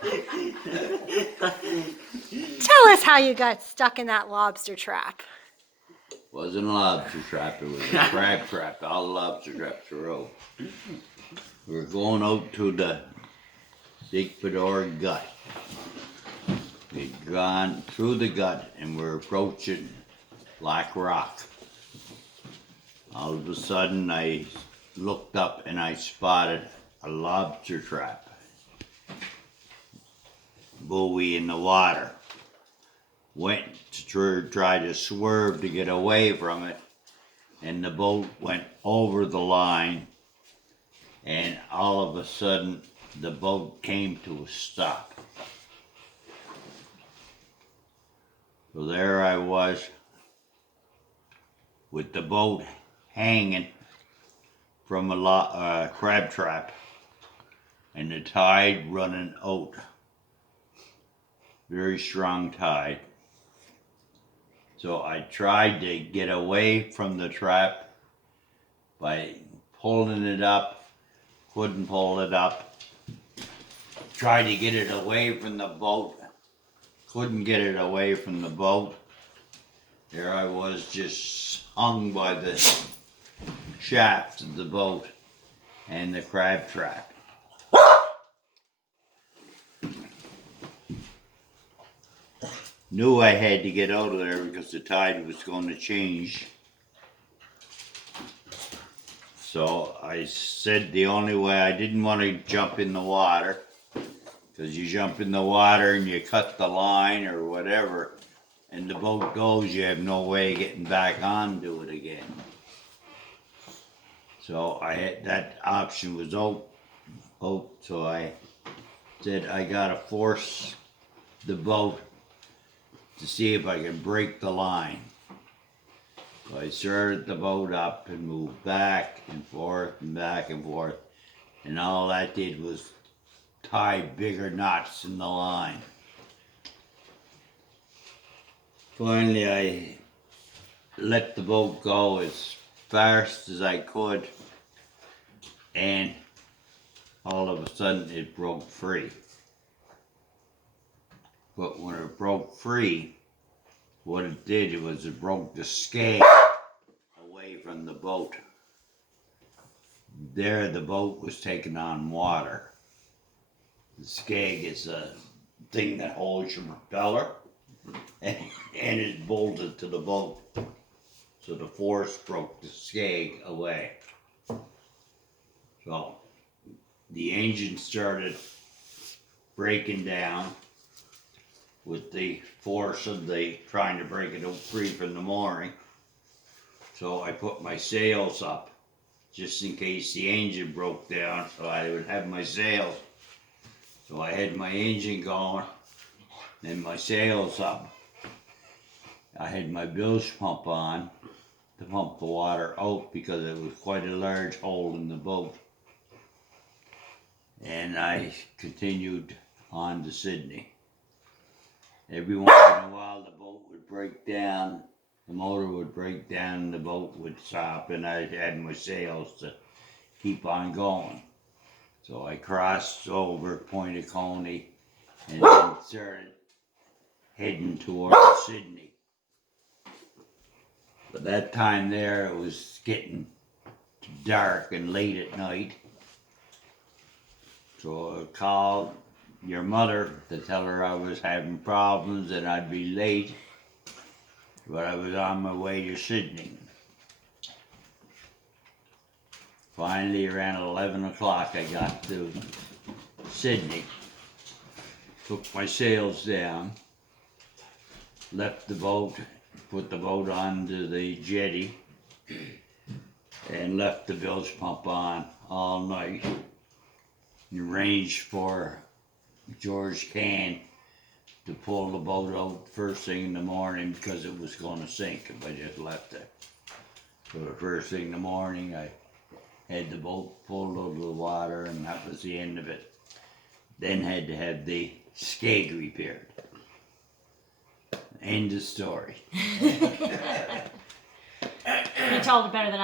Tell us how you got stuck in that lobster trap. Wasn't a lobster trap, it was a crab trap. All the lobster traps were open. We were going out to the Big Fedora gut. We'd gone through the gut and we're approaching Black Rock. All of a sudden I looked up and I spotted a lobster trap buoy in the water. Went to try to swerve to get away from it, and the boat went over the line, and all of a sudden the boat came to a stop. So there I was with the boat hanging from a crab trap and the tide running out. Very strong tide. So I tried to get away from the trap by pulling it up, couldn't pull it up. Tried to get it away from the boat, couldn't get it away from the boat. There I was, just hung by the shaft of the boat and the crab trap. Knew I had to get out of there because the tide was going to change. So I said the only way, I didn't want to jump in the water, because you jump in the water and you cut the line or whatever, and the boat goes, you have no way of getting back onto it again. So I had, that option was out, so I said I gotta force the boat to see if I can break the line. So I started the boat up and moved back and forth and back and forth, and all that did was tie bigger knots in the line. Finally I let the boat go as fast as I could, and all of a sudden it broke free. But when it broke free, what it did was it broke the skeg away from the boat. There the boat was taking on water. The skeg is a thing that holds your propeller and is bolted to the boat. So the force broke the skeg away. So the engine started breaking down with the force of the trying to break it free from the mooring. So I put my sails up just in case the engine broke down, so I would have my sails. So I had my engine going and my sails up. I had my bilge pump on to pump the water out because it was quite a large hole in the boat. And I continued on to Sydney. Every once in a while the boat would break down, the motor would break down and the boat would stop, and I had my sails to keep on going. So I crossed over Point of Coney and then started heading towards Sydney. But that time there it was getting dark and late at night. So I called your mother to tell her I was having problems and I'd be late, but I was on my way to Sydney. Finally, around 11 o'clock, I got to Sydney, took my sails down, left the boat, put the boat onto the jetty, and left the bilge pump on all night, and arranged for George Can to pull the boat out first thing in the morning because it was going to sink if I just left it. So the first thing in the morning I had the boat pulled out of the water, and that was the end of it. Then had to have the skeg repaired. End of story. You told it better than